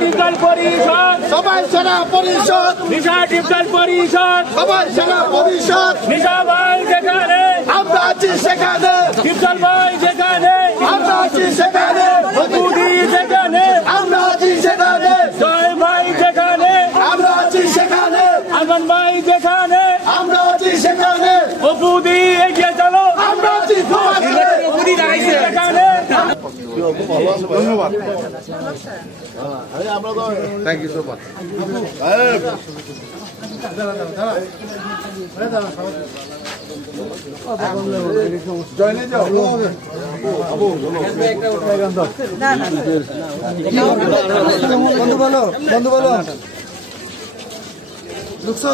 Digital পরিষদ সবাই সেনা পরিষদ ডিজিটাল পরিষদ সবাই সেনা পরিষদ নিশা ভাই যেখানে আমরা আছি সেখানে ডিজিটাল ভাই যেখানে আমরা আছি সেখানে অপুদি যেখানে আমরা আছি সেখানে জয় ভাই যেখানে আমরা আছি সেখানে আরমান ভাই যেখানে আমরা আছি সেখানে অপুদি এগিয়ে চলো আমরা আছি যেখানে ধন্যবাদ থ্যাংক ইউ সো মাচ জয়নে যাও বন্ধু বলো ঢুকছো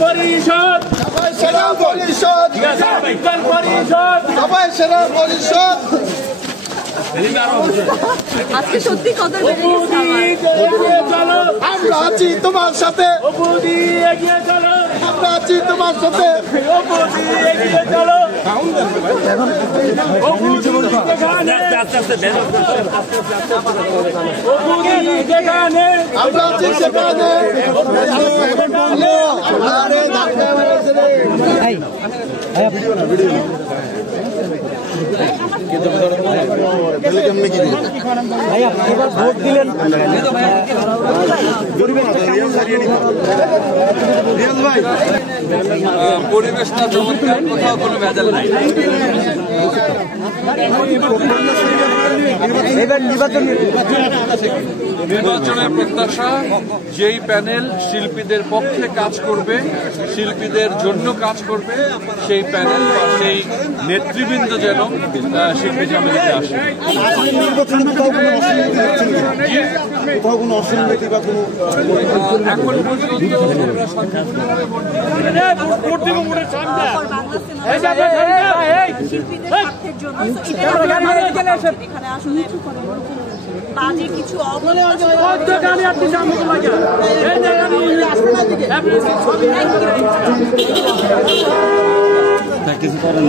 পরিষদ সবাই সেনা পরিষদ ডিজিটাল পরিষদ সবাই সেনা পরিষদ আজকে সত্যি কদর বেড়ে গেছে এগিয়ে চলো আমরা আছি তোমার সাথে অপুদি এগিয়ে চলো আমরা আছি তোমার সাথে অপুদি এগিয়ে চলো অপুদি যেখানে অপুদি যেখানে আমরা আছি সেখানে ভোট দিলেন পরিবেশটা চমৎকার, কোথাও কোনো ভেজাল নাই। নির্বাচনের প্রত্যাশা, যেই প্যানেল শিল্পীদের পক্ষে কাজ করবে, শিল্পীদের জন্য কাজ করবে, সেই প্যানেল বা সেই নেতৃবৃন্দ যেন শিল্পী সমিতিতে আসে। এখন পর্যন্ত আমরা শান্তিপূর্ণভাবে ভোট এখানে আসলে বাজে কিছু কিছু করেন